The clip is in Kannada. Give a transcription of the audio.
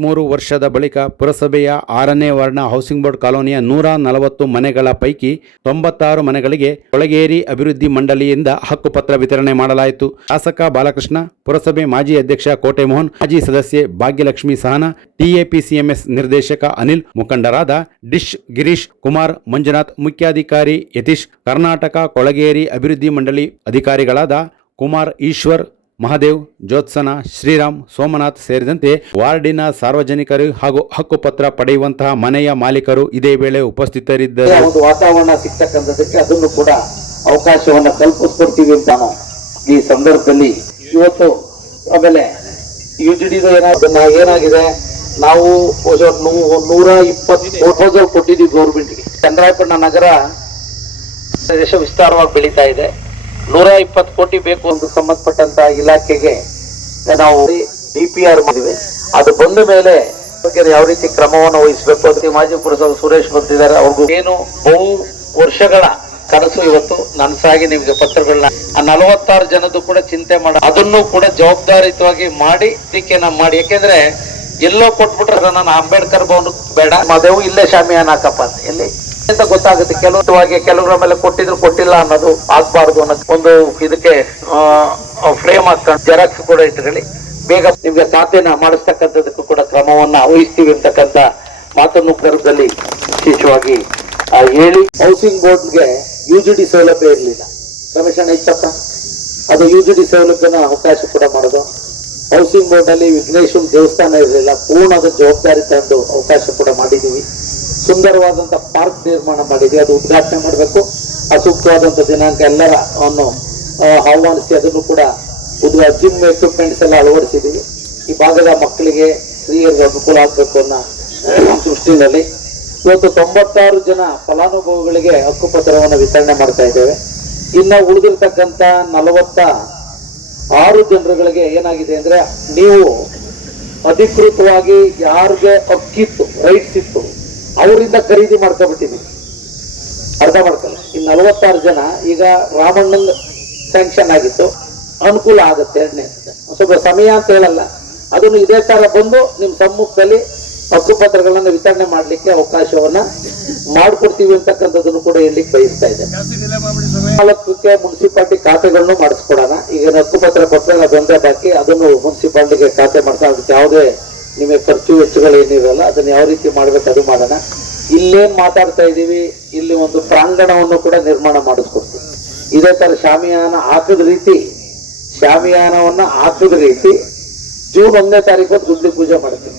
33 ವರ್ಷದ ಬಳಿಕ ಪುರಸಭೆಯ 6ನೇ ವಾರ್ಡ್ನ ಹೌಸಿಂಗ್ ಬೋರ್ಡ್ ಕಾಲೋನಿಯ 140 ಮನೆಗಳ ಪೈಕಿ 96 ಮನೆಗಳಿಗೆ ಕೊಳಗೇರಿ ಅಭಿವೃದ್ಧಿ ಮಂಡಳಿಯಿಂದ ಹಕ್ಕುಪತ್ರ ವಿತರಣೆ ಮಾಡಲಾಯಿತು. ಶಾಸಕ ಬಾಲಕೃಷ್ಣ, ಪುರಸಭೆ ಮಾಜಿ ಅಧ್ಯಕ್ಷ ಕೋಟೆ ಮೋಹನ್, ಮಾಜಿ ಸದಸ್ಯೆ ಭಾಗ್ಯಲಕ್ಷ್ಮಿ ಸಹನಾ, ಟಿಎಪಿಸಿಎಂಎಸ್ ನಿರ್ದೇಶಕ ಅನಿಲ್, ಮುಖಂಡರಾದ ಡಿಶ್ ಗಿರೀಶ್ ಕುಮಾರ್, ಮಂಜುನಾಥ್, ಮುಖ್ಯಾಧಿಕಾರಿ ಯತೀಶ್, ಕರ್ನಾಟಕ ಕೊಳಗೇರಿ ಅಭಿವೃದ್ಧಿ ಮಂಡಳಿ ಅಧಿಕಾರಿಗಳಾದ ಕುಮಾರ್, ಈಶ್ವರ್, ಮಹಾದೇವ್, ಜ್ಯೋತ್ಸನಾ, ಶ್ರೀರಾಮ್, ಸೋಮನಾಥ್ ಸೇರಿದಂತೆ ವಾರ್ಡಿನ ಸಾರ್ವಜನಿಕರು ಹಾಗೂ ಹಕ್ಕುಪತ್ರ ಪಡೆಯುವಂತಹ ಮನೆಯ ಮಾಲೀಕರು ಇದೇ ವೇಳೆ ಉಪಸ್ಥಿತರಿದ್ದರು. ಒಂದು ವಾತಾವರಣ ಸಿಗ್ತಕ್ಕಂಥದಕ್ಕೆ ಅದನ್ನು ಕೂಡ ಅವಕಾಶವನ್ನ ಕಲ್ಪಿಸ್ಕೊಡ್ತೀವಿ ಅಂತ ಈ ಸಂದರ್ಭದಲ್ಲಿ ಇವತ್ತು ಆಮೇಲೆ ಯುಜಿಡಿ ಏನಾಗಿದೆ, ನಾವು 120 ಪ್ರಪೋಸಲ್ ಕೊಟ್ಟಿದ್ದೀವಿ ಗೌರ್ಮೆಂಟ್ಗೆ. ಚಂದ್ರಾಯಪಟ್ಟಣ ನಗರ ದೇಶ ವಿಸ್ತಾರವಾಗಿ ಬೆಳೀತಾ ಇದೆ. 120 ಕೋಟಿ ಬೇಕು ಅಂತ ಸಂಬಂಧಪಟ್ಟಂತ ಇಲಾಖೆಗೆ ನಾವು DPR ಮಾಡಿದ್ವಿ. ಅದು ಬಂದ ಮೇಲೆ ಯಾವ ರೀತಿ ಕ್ರಮವನ್ನು ವಹಿಸಬೇಕು ಅಂತ ಮಾಜಿ ಪುರಸಭೆ ಸುರೇಶ್ ಬಂದಿದ್ದಾರೆ. ಅವ್ರಿಗೂ ಏನು ಬಹು ವರ್ಷಗಳ ಕನಸು ಇವತ್ತು ನನಸಾಗಿ ನಿಮ್ಗೆ ಪತ್ರಗಳನ್ನ 46 ಜನದ್ದು ಕೂಡ ಚಿಂತೆ ಮಾಡಿ ಅದನ್ನು ಕೂಡ ಜವಾಬ್ದಾರಿಯುತವಾಗಿ ಮಾಡಿ ಮಾಡಿ. ಯಾಕೆಂದ್ರೆ ಎಲ್ಲೋ ಕೊಟ್ಬಿಟ್ರೆ ನಾನು ಅಂಬೇಡ್ಕರ್ ಭವನ ಬೇಡ, ಮದೇವು ಇಲ್ಲೇ ಶಾಮಿಯಾನ ಹಾಕಪ್ಪ ಅಂತ ಎಲ್ಲಿ ಅಂತ ಗೊತ್ತಾಗುತ್ತೆ. ಕೆಲವರ ಮೇಲೆ ಕೊಟ್ಟಿಲ್ಲ ಅನ್ನೋದು ಆಗ್ಬಾರ್ದು ಅನ್ನೋದು ಒಂದು ಇದಕ್ಕೆ ಫ್ರೇಮ್ ಹಾಕೊಂಡು ಜೆರಾಕ್ಸ್ ಕೂಡ ಇಟ್ಕೊಳ್ಳಿ. ಬೇಗ ನಿಮ್ಗೆ ಖಾತೆನ ಮಾಡಿಸ್ತಕ್ಕಂಥದಕ್ಕೂ ಕೂಡ ಕ್ರಮವನ್ನ ವಹಿಸ್ತೀವಿ ಅಂತಕ್ಕಂಥ ಮಾತನ್ನು ಕರೆದಲ್ಲಿ ವಿಶೇಷವಾಗಿ ಹೇಳಿ. ಹೌಸಿಂಗ್ ಬೋರ್ಡ್ಗೆ UGD ಸೌಲಭ್ಯ ಇರಲಿಲ್ಲ, ಕಮಿಷನ್ ಇತ್ತಪ್ಪ, ಅದು UGD ಸೌಲಭ್ಯನ ಅವಕಾಶ ಕೂಡ ಮಾಡೋದು. ಹೌಸಿಂಗ್ ಬೋರ್ಡ್ ಅಲ್ಲಿ ವಿಘ್ನೇಶ್ವರ ದೇವಸ್ಥಾನ ಇರಲಿಲ್ಲ, ಪೂರ್ಣ ಅದರ ಜವಾಬ್ದಾರಿ ತಂದು ಅವಕಾಶ ಕೂಡ ಮಾಡಿದೀವಿ. ಸುಂದರವಾದಂತ ಪಾರ್ಕ್ ನಿರ್ಮಾಣ ಮಾಡಿದ್ವಿ, ಅದು ಉದ್ಘಾಟನೆ ಮಾಡಬೇಕು. ಸೂಕ್ತವಾದಂತ ದಿನಾಂಕ ಎಲ್ಲರ ಆಹ್ವಾನಿಸಿ ಅದನ್ನು ಕೂಡ ಜಿಮ್ ಎಕ್ವಿಪ್ಮೆಂಟ್ಸ್ ಎಲ್ಲ ಅಳವಡಿಸಿದೀವಿ. ಈ ಭಾಗದ ಮಕ್ಕಳಿಗೆ ಸ್ತ್ರೀಯರಿಗೆ ಅನುಕೂಲ ಆಗಬೇಕು ಅನ್ನೋ ದೃಷ್ಟಿಯಲ್ಲಿ ಇವತ್ತು 96 ಜನ ಫಲಾನುಭವಿಗಳಿಗೆ ಹಕ್ಕುಪತ್ರವನ್ನು ವಿತರಣೆ ಮಾಡ್ತಾ ಇದ್ದೇವೆ. ಇನ್ನು ಉಳಿದಿರ್ತಕ್ಕಂಥ 46 ಜನರುಗಳಿಗೆ ಏನಾಗಿದೆ ಅಂದ್ರೆ, ನೀವು ಅಧಿಕೃತವಾಗಿ ಯಾರಿಗೆ ಹಕ್ಕಿತ್ತು, ರೈಟ್ಸ್ ಇತ್ತು, ಅವರಿಂದ ಖರೀದಿ ಮಾಡ್ಕೊಬಿಟ್ಟಿದ್ದೀವಿ, ಅರ್ಥ ಮಾಡ್ಕೊಳ್ಳ. ಇನ್ನು 46 ಜನ ಈಗ ರಾಮಣ್ಣನ್ ಸ್ಯಾಂಕ್ಷನ್ ಆಗಿತ್ತು, ಅನುಕೂಲ ಆಗುತ್ತೆ. ಎರಡನೇ ಸ್ವಲ್ಪ ಸಮಯ ಅಂತ ಹೇಳಲ್ಲ, ಅದನ್ನು ಇದೇ ತರ ಬಂದು ನಿಮ್ ಸಮ್ಮುಖದಲ್ಲಿ ಹಕ್ಕುಪತ್ರಗಳನ್ನ ವಿತರಣೆ ಮಾಡ್ಲಿಕ್ಕೆ ಅವಕಾಶವನ್ನ ಮಾಡ್ಕೊಡ್ತೀವಿ ಅಂತಕ್ಕಂಥದ್ದನ್ನು ಕೂಡ ಹೇಳಲಿಕ್ಕೆ ಬಯಸ್ತಾ ಇದ್ದೇನೆ. 4ಕ್ಕೆ ಮುನ್ಸಿಪಾಲಿಟಿ ಖಾತೆಗಳನ್ನು ಮಾಡಿಸ್ಕೊಡೋಣ. ಈಗ ಹಕ್ಕುಪತ್ರ ಕೊಟ್ಟರೆ ಅದೊಂದೇ ಬಾಕಿ, ಅದನ್ನು ಮುನ್ಸಿಪಾಲಿಟಿಗೆ ಖಾತೆ ಮಾಡ್ತಾ ಅದಕ್ಕೆ ಯಾವುದೇ ನಿಮಗೆ ಖರ್ಚು ವೆಚ್ಚಗಳು ಏನಿರಲ್ಲ, ಅದನ್ನ ಯಾವ ರೀತಿ ಮಾಡ್ಬೇಕು ಅದು ಮಾಡೋಣ. ಇಲ್ಲೇನ್ ಮಾತಾಡ್ತಾ ಇದೀವಿ, ಇಲ್ಲಿ ಒಂದು ಪ್ರಾಂಗಣವನ್ನು ಕೂಡ ನಿರ್ಮಾಣ ಮಾಡಿಸ್ಕೊಡ್ತೀವಿ. ಇದೇ ತರ ಶಾಮಿಯಾನವನ್ನ ಹಾಕಿದ ರೀತಿ ಜೂನ್ 1ನೇ ತಾರೀಕು ಗುದ್ಲಿ ಪೂಜೆ ಮಾಡ್ತೀವಿ.